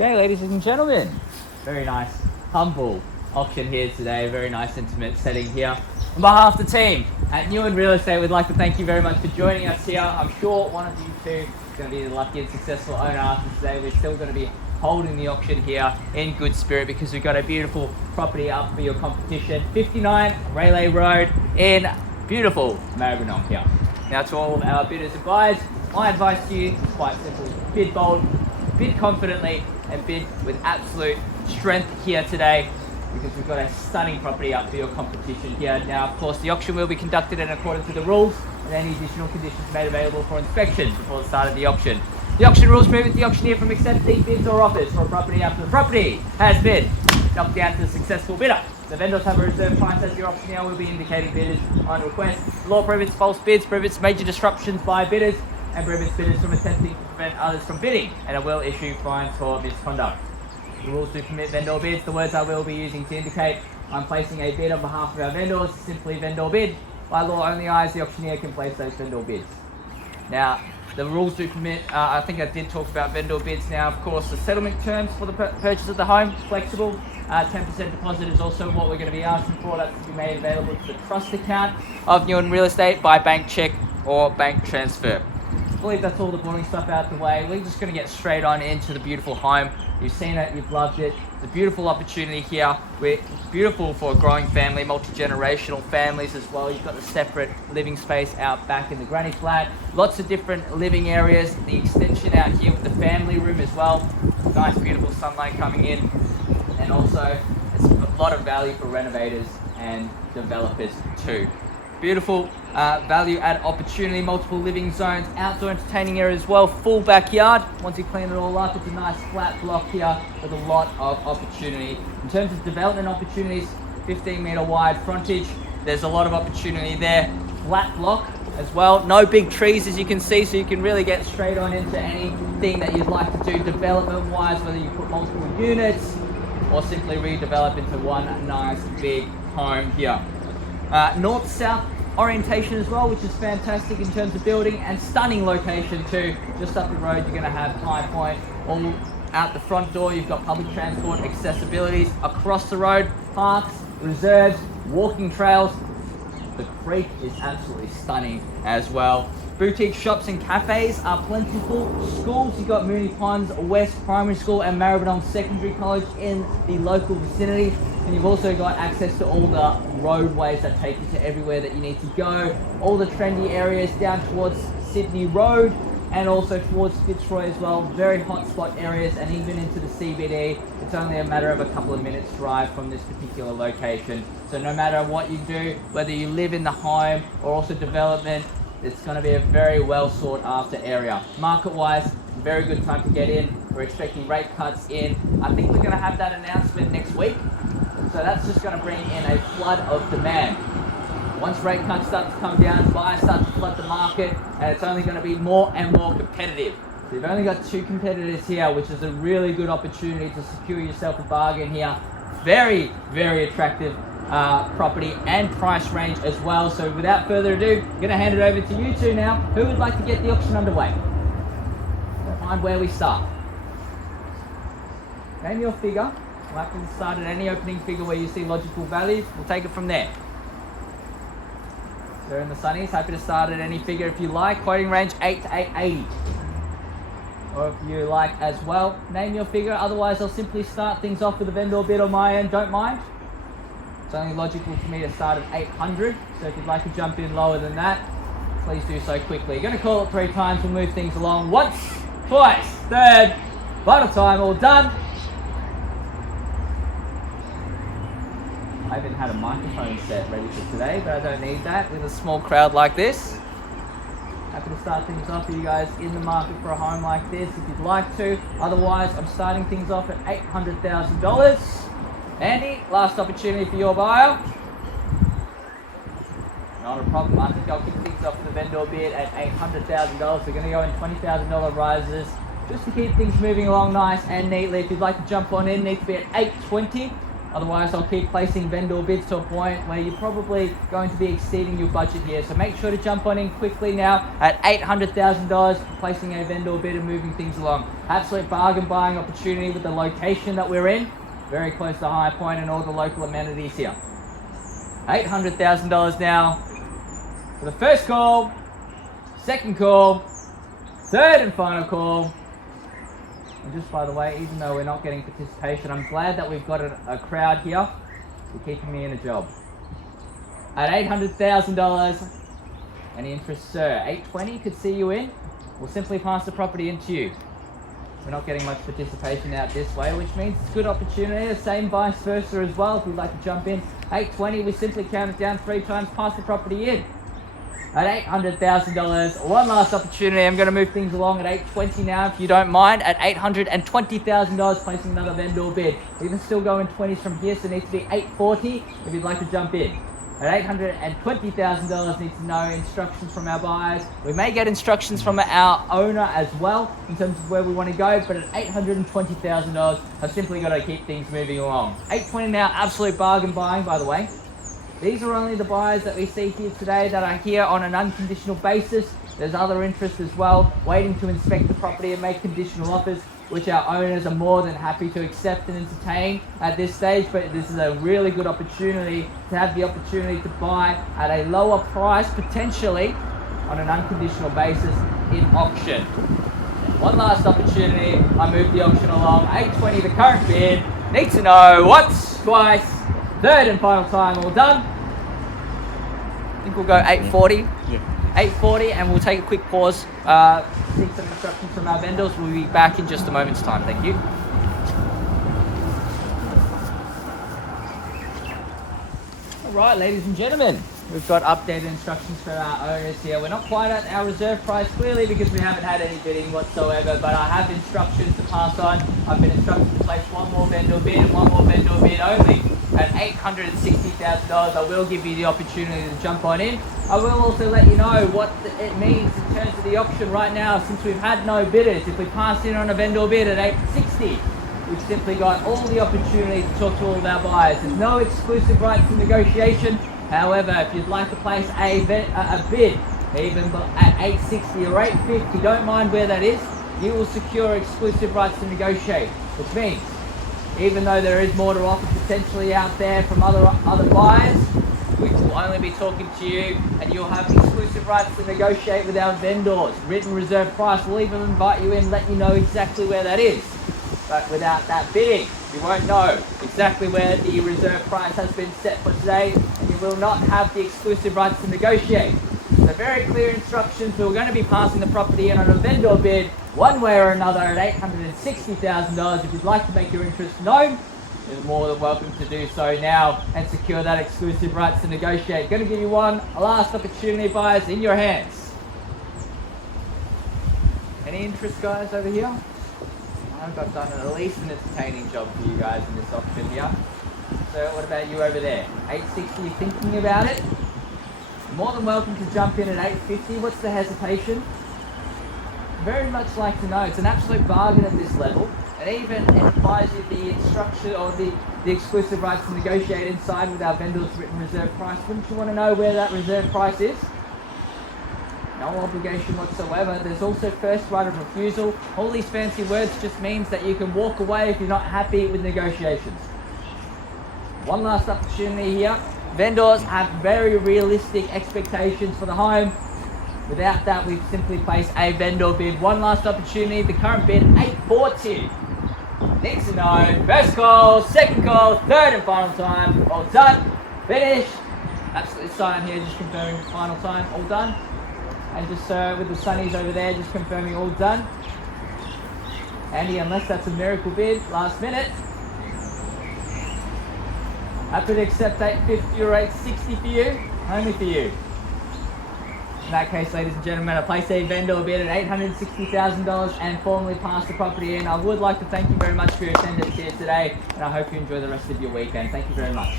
Okay, ladies and gentlemen, very nice, humble auction here today. Very nice, intimate setting here. On behalf of the team at Nguyen Real Estate, we'd like to thank you very much for joining us here. I'm sure one of you two is going to be the lucky and successful owner after today. We're still going to be holding the auction here in good spirit because we've got a beautiful property up for your competition. 59 Rayleigh Rd in beautiful Maribyrnong here. Now to all of our bidders and buyers, my advice to you is quite simple. Bid bold, bid confidently, and bid with absolute strength here today because we've got a stunning property up for your competition here. Now, of course, the auction will be conducted in accordance with the rules and any additional conditions made available for inspection before the start of the auction. The auction rules prevent the auctioneer from accepting bids or offers for a property after the property has been knocked down to the successful bidder. The vendors have a reserve price as your auctioneer will be indicating bidders on request. The law prohibits false bids, prohibits major disruptions by bidders, and prohibits bidders from attempting to prevent others from bidding, and it will issue fines for misconduct. The rules do permit vendor bids. The words I will be using to indicate I'm placing a bid on behalf of our vendors is simply vendor bid. By law, only I as the auctioneer can place those vendor bids. Now, the rules do permit, I think I did talk about vendor bids now, of course, the settlement terms for the purchase of the home, flexible. 10% deposit is also what we're going to be asking for. That's to be made available to the trust account of Nguyen Real Estate by bank check or bank transfer. I believe that's all the boring stuff out the way. We're just going to get straight on into the beautiful home. You've seen it, you've loved it. It's a beautiful opportunity here. We're beautiful for a growing family, multi-generational families as well. You've got the separate living space out back in the granny flat. Lots of different living areas. The extension out here with the family room as well. Nice, beautiful sunlight coming in. And also, it's a lot of value for renovators and developers too. Beautiful value add opportunity, multiple living zones, outdoor entertaining area as well, full backyard. Once you clean it all up, it's a nice flat block here with a lot of opportunity. In terms of development opportunities, 15-metre wide frontage, there's a lot of opportunity there. Flat block as well, no big trees as you can see, so you can really get straight on into anything that you'd like to do development-wise, whether you put multiple units or simply redevelop into one nice big home here. North-south orientation as well, which is fantastic in terms of building, and stunning location too. Just up the road you're going to have High Point. All out the front door you've got public transport accessibilities. Across the road, parks, reserves, walking trails. The creek is absolutely stunning as well. Boutique shops and cafes are plentiful. Schools, you've got Mooney Ponds West Primary School and Maribyrnong Secondary College in the local vicinity. And you've also got access to all the roadways that take you to everywhere that you need to go. All the trendy areas down towards Sydney Road and also towards Fitzroy as well. Very hot spot areas, and even into the CBD. It's only a matter of a couple of minutes drive from this particular location. So no matter what you do, whether you live in the home or also development, it's going to be a very well sought after area. Market-wise, very good time to get in. We're expecting rate cuts in. I think we're going to have that announcement next week. So that's just going to bring in a flood of demand. Once rate cuts start to come down, buyers start to flood the market, and it's only going to be more and more competitive. So you've only got two competitors here, which is a really good opportunity to secure yourself a bargain here. Very, very attractive property and price range as well. So without further ado, I'm going to hand it over to you two now. Who would like to get the auction underway? Don't mind where we start. Name your figure. We'll have to start at any opening figure where you see logical value. We'll take it from there. So in the sunnies, happy to start at any figure if you like. Quoting range 8 to 880. Or if you like as well, name your figure. Otherwise, I'll simply start things off with a vendor bid on my end. Don't mind. It's only logical for me to start at 800. So if you'd like to jump in lower than that, please do so quickly. You're going to call it 3 times. We'll move things along. Once, twice, third, final time, all done. I even had a microphone set ready for today, but I don't need that with a small crowd like this. Happy to start things off for you guys in the market for a home like this if you'd like to. Otherwise, I'm starting things off at $800,000. Andy, last opportunity for your buyer. Not a problem. I think I'll kick things off with the vendor bid at $800,000. We're going to go in $20,000 rises just to keep things moving along nice and neatly. If you'd like to jump on in, needs to be at $820. Otherwise, I'll keep placing vendor bids to a point where you're probably going to be exceeding your budget here. So make sure to jump on in quickly now at $800,000, placing a vendor bid and moving things along. Absolute bargain buying opportunity with the location that we're in. Very close to High Point and all the local amenities here. $800,000 now for the first call, second call, third and final call. And just by the way, even though we're not getting participation, I'm glad that we've got a crowd here. You're keeping me in a job. At $800,000, any interest, sir? 820 could see you in. We'll simply pass the property into you. We're not getting much participation out this way, which means it's a good opportunity. The same vice versa as well, if you'd like to jump in. 820, we simply count it down 3 times, pass the property in. At $800,000, one last opportunity. I'm going to move things along at $820 now, if you don't mind. At $820,000, placing another vendor bid. We can still go in 20s from here, so it needs to be $840 if you'd like to jump in. At $820,000, need to know instructions from our buyers. We may get instructions from our owner as well in terms of where we want to go, but at $820,000, I've simply got to keep things moving along. $820 now, absolute bargain buying, by the way. These are only the buyers that we see here today that are here on an unconditional basis. There's other interest as well, waiting to inspect the property and make conditional offers, which our owners are more than happy to accept and entertain at this stage. But this is a really good opportunity to have the opportunity to buy at a lower price, potentially on an unconditional basis in auction. One last opportunity. I move the auction along. $820 the current bid. Need to know once, twice, third and final time. All done. I think we'll go $840. Yeah. $840, and we'll take a quick pause, seek some instructions from our vendors. We'll be back in just a moment's time. Thank you. All right, ladies and gentlemen, we've got updated instructions for our owners here. We're not quite at our reserve price, clearly, because we haven't had any bidding whatsoever, but I have instructions to pass on. I've been instructed to place one more vendor bid and one more vendor bid only. At $860,000, I will give you the opportunity to jump on in. I will also let you know what it means in terms of the auction right now, since we've had no bidders. If we pass in on a vendor bid at $860, we've simply got all the opportunity to talk to all of our buyers. There's no exclusive rights to negotiation. However, if you'd like to place a bid, even at $860 or $850, don't mind where that is, you will secure exclusive rights to negotiate, which means even though there is more to offer potentially out there from other buyers, we will only be talking to you, and you'll have exclusive rights to negotiate with our vendors. Written reserve price, we'll even invite you in, let you know exactly where that is. But without that bidding, you won't know exactly where the reserve price has been set for today, and you will not have the exclusive rights to negotiate. So very clear instructions. We're going to be passing the property in on a vendor bid one way or another at $860,000. If you'd like to make your interest known, you're more than welcome to do so now and secure that exclusive rights to negotiate. Going to give you one last opportunity, buyers, in your hands. Any interest, guys, over here? I hope I've done at least an entertaining job for you guys in this auction here. So what about you over there? $860, you thinking about it? More than welcome to jump in at $850. What's the hesitation? Very much like to know. It's an absolute bargain at this level. And even it buys you the instruction or the exclusive rights to negotiate inside with our vendor's written reserve price. Wouldn't you want to know where that reserve price is? No obligation whatsoever. There's also first right of refusal. All these fancy words just means that you can walk away if you're not happy with negotiations. One last opportunity here. Vendors have very realistic expectations for the home. Without that, we've simply placed a vendor bid. One last opportunity. The current bid, $840. Need to know. First call, second call, third and final time. All done. Finished. Absolutely silent here, just confirming final time. All done. And just with the sunnies over there, just confirming all done. Andy, unless that's a miracle bid, last minute. Happy to accept $850 or $860 for you. Only for you. In that case, ladies and gentlemen, I place a vendor bid at $860,000 and formally pass the property in. I would like to thank you very much for your attendance here today, and I hope you enjoy the rest of your weekend. Thank you very much.